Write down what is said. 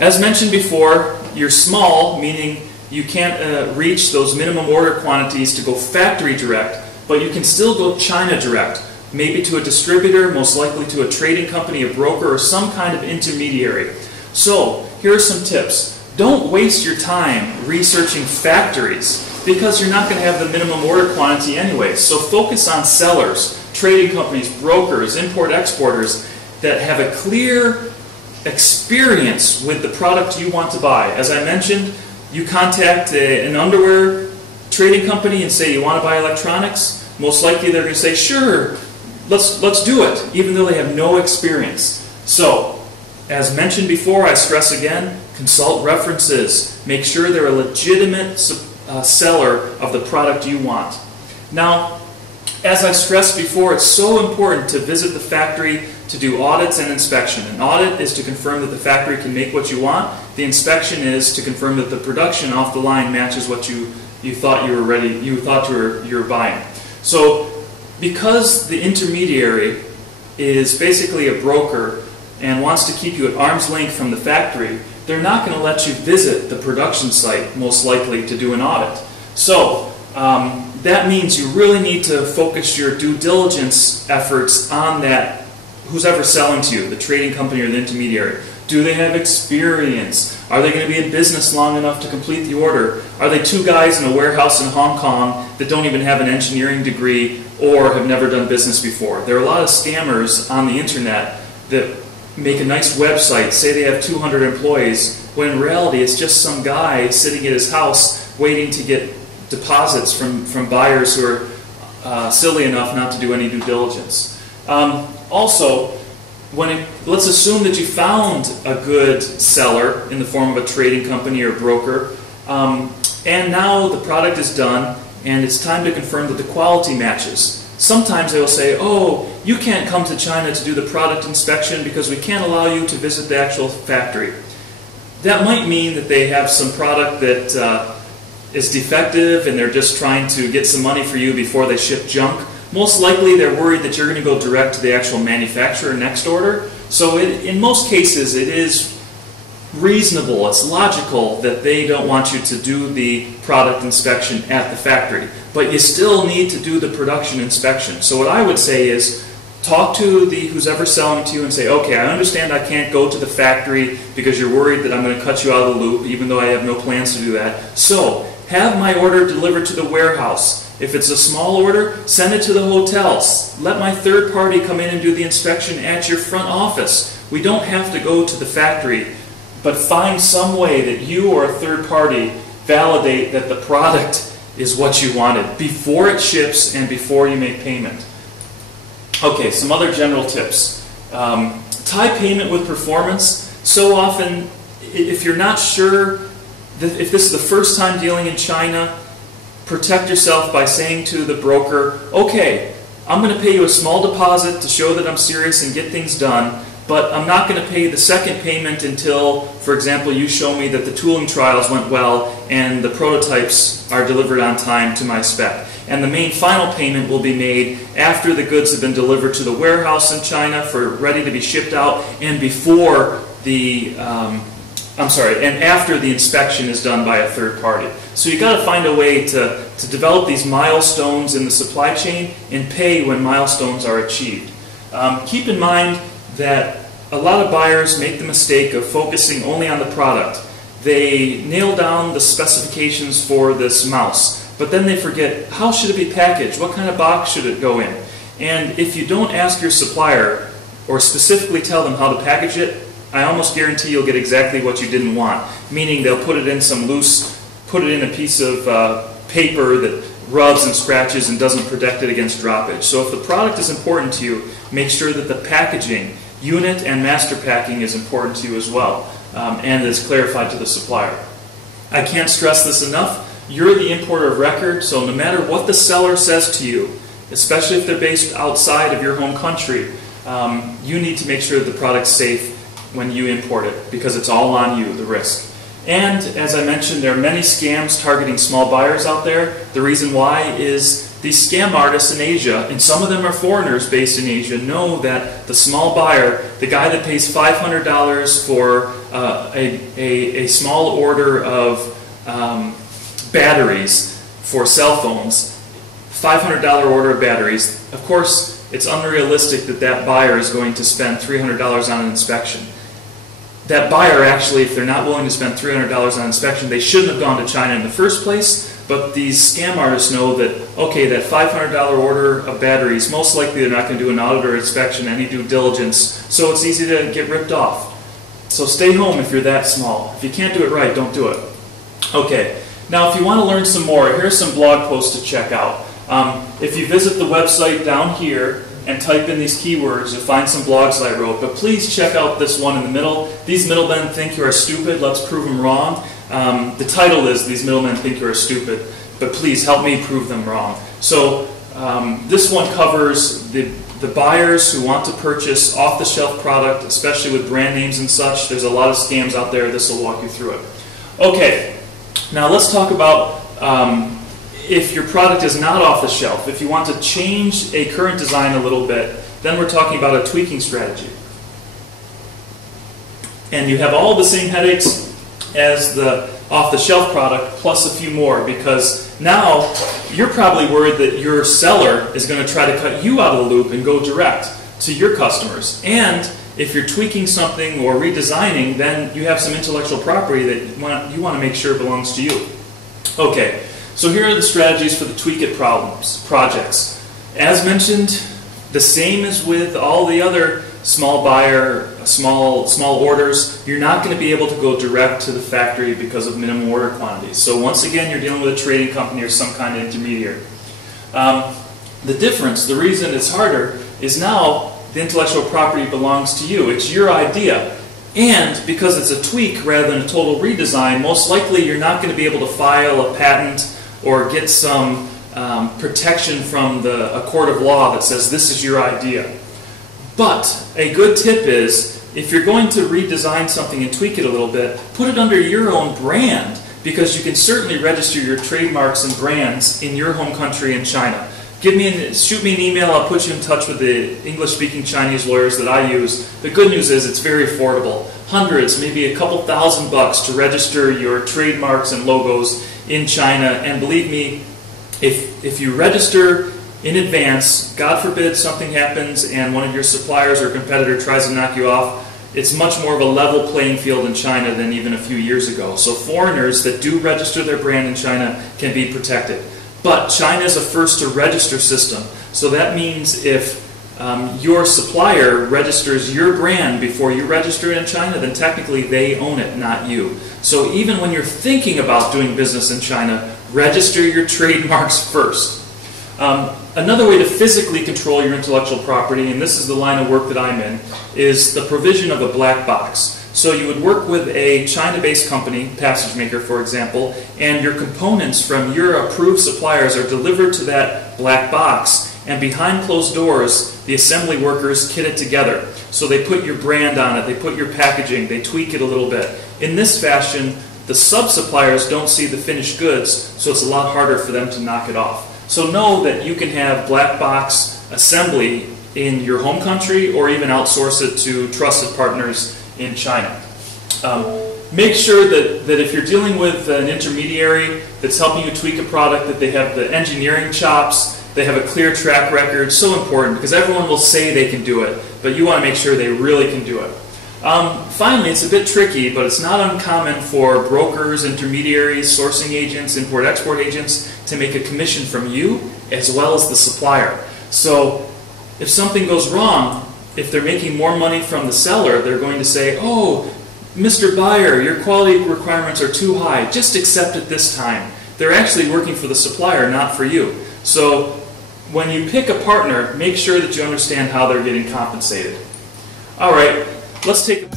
as mentioned before, you're small, meaning you can't reach those minimum order quantities to go factory direct, but you can still go China direct, maybe to a distributor, most likely to a trading company, a broker, or some kind of intermediary. So, here are some tips. Don't waste your time researching factories because you're not going to have the minimum order quantity anyway. So focus on sellers, trading companies, brokers, import-exporters that have a clear experience with the product you want to buy. As I mentioned, you contact an underwear trading company and say you want to buy electronics, most likely they're going to say, sure, let's do it, even though they have no experience. So, as mentioned before, I stress again, consult references. Make sure they're a legitimate seller of the product you want. Now, as I stressed before, it's so important to visit the factory to do audits and inspection. An audit is to confirm that the factory can make what you want. The inspection is to confirm that the production off the line matches what you thought you were buying. So, because the intermediary is basically a broker and wants to keep you at arm's length from the factory, they're not going to let you visit the production site, most likely, to do an audit. So, that means you really need to focus your due diligence efforts on that, who's ever selling to you, the trading company or the intermediary. Do they have experience? Are they going to be in business long enough to complete the order? Are they two guys in a warehouse in Hong Kong that don't even have an engineering degree or have never done business before? There are a lot of scammers on the internet that make a nice website, say they have 200 employees, when in reality it's just some guy sitting at his house waiting to get deposits from buyers who are silly enough not to do any due diligence. Also, let's assume that you found a good seller in the form of a trading company or broker, and now the product is done and it's time to confirm that the quality matches. Sometimes they will say, oh, you can't come to China to do the product inspection because we can't allow you to visit the actual factory. That might mean that they have some product that is defective and they're just trying to get some money for you before they ship junk. Most likely they're worried that you're going to go direct to the actual manufacturer next order. So in most cases it is reasonable, it's logical that they don't want you to do the product inspection at the factory. But you still need to do the production inspection. So what I would say is talk to who's ever selling to you and say, okay, I understand I can't go to the factory because you're worried that I'm going to cut you out of the loop even though I have no plans to do that. So have my order delivered to the warehouse. If it's a small order, send it to the hotels. Let my third party come in and do the inspection at your front office. We don't have to go to the factory, but find some way that you or a third party validate that the product is what you wanted before it ships and before you make payment. Okay, some other general tips. Tie payment with performance. So often, if you're not sure, if this is the first time dealing in China, protect yourself by saying to the broker, okay, I'm going to pay you a small deposit to show that I'm serious and get things done, but I'm not going to pay the second payment until, for example, you show me that the tooling trials went well and the prototypes are delivered on time to my spec. And the main final payment will be made after the goods have been delivered to the warehouse in China for ready to be shipped out and before the and after the inspection is done by a third party. So you've got to find a way to develop these milestones in the supply chain and pay when milestones are achieved. Keep in mind that a lot of buyers make the mistake of focusing only on the product. They nail down the specifications for this mouse, but then they forget, how should it be packaged? What kind of box should it go in? And if you don't ask your supplier or specifically tell them how to package it, I almost guarantee you'll get exactly what you didn't want. Meaning they'll put it in put it in a piece of paper that rubs and scratches and doesn't protect it against droppage. So if the product is important to you, make sure that the packaging, unit and master packing is important to you as well, and is clarified to the supplier. I can't stress this enough. You're the importer of record, so no matter what the seller says to you, especially if they're based outside of your home country, you need to make sure that the product's safe when you import it, because it's all on you, the risk. And as I mentioned, there are many scams targeting small buyers out there. The reason why is these scam artists in Asia, and some of them are foreigners based in Asia, know that the small buyer, the guy that pays $500 for a small order of batteries for cell phones, $500 order of batteries, of course it's unrealistic that that buyer is going to spend $300 on an inspection. That buyer actually, if they're not willing to spend $300 on inspection, they shouldn't have gone to China in the first place. But these scam artists know that, okay, that $500 order of batteries, most likely they're not going to do an audit or inspection, any due diligence, so it's easy to get ripped off. So stay home if you're that small. If you can't do it right, don't do it. Okay, now if you want to learn some more, here's some blog posts to check out. If you visit the website down here and type in these keywords, you'll find some blogs that I wrote. But please check out this one in the middle. These middlemen think you are stupid. Let's prove them wrong. The title is These Middlemen Think You Are Stupid, but please help me prove them wrong. So this one covers the buyers who want to purchase off-the-shelf product, especially with brand names and such. There's a lot of scams out there. This will walk you through it. Okay, now let's talk about if your product is not off the shelf. If you want to change a current design a little bit, then we're talking about a tweaking strategy. And you have all the same headaches as the off-the-shelf product plus a few more, because now you're probably worried that your seller is going to try to cut you out of the loop and go direct to your customers. And if you're tweaking something or redesigning, then you have some intellectual property that you want to make sure belongs to you. Okay, so here are the strategies for the tweak it projects. As mentioned, the same as with all the other small buyer, small orders, you're not going to be able to go direct to the factory because of minimum order quantities. So once again, you're dealing with a trading company or some kind of intermediary. The difference, the reason it's harder, is now the intellectual property belongs to you. It's your idea. And because it's a tweak rather than a total redesign, most likely you're not going to be able to file a patent or get some protection from a court of law that says this is your idea. But a good tip is, if you're going to redesign something and tweak it a little bit, put it under your own brand, because you can certainly register your trademarks and brands in your home country in China. Shoot me an email, I'll put you in touch with the English-speaking Chinese lawyers that I use. The good news is it's very affordable. Hundreds, maybe a couple $1,000 to register your trademarks and logos in China. And believe me, if you register in advance, God forbid something happens and one of your suppliers or competitor tries to knock you off, it's much more of a level playing field in China than even a few years ago. So foreigners that do register their brand in China can be protected. But China is a first to register system. So that means if your supplier registers your brand before you register it in China, then technically they own it, not you. So even when you're thinking about doing business in China, register your trademarks first. Another way to physically control your intellectual property, and this is the line of work that I'm in, is the provision of a black box. So you would work with a China-based company, Passage Maker for example, and your components from your approved suppliers are delivered to that black box, and behind closed doors, the assembly workers kit it together. So they put your brand on it, they put your packaging, they tweak it a little bit. In this fashion, the sub-suppliers don't see the finished goods, so it's a lot harder for them to knock it off. So know that you can have black box assembly in your home country or even outsource it to trusted partners in China. Make sure that if you're dealing with an intermediary that's helping you tweak a product, that they have the engineering chops, they have a clear track record. So important, because everyone will say they can do it, but you want to make sure they really can do it. Finally, it's a bit tricky, but it's not uncommon for brokers, intermediaries, sourcing agents, import-export agents to make a commission from you as well as the supplier. So if something goes wrong, if they're making more money from the seller, they're going to say, oh, Mr. Buyer, your quality requirements are too high, just accept it this time. They're actually working for the supplier, not for you. So when you pick a partner, make sure that you understand how they're getting compensated. All right. Let's take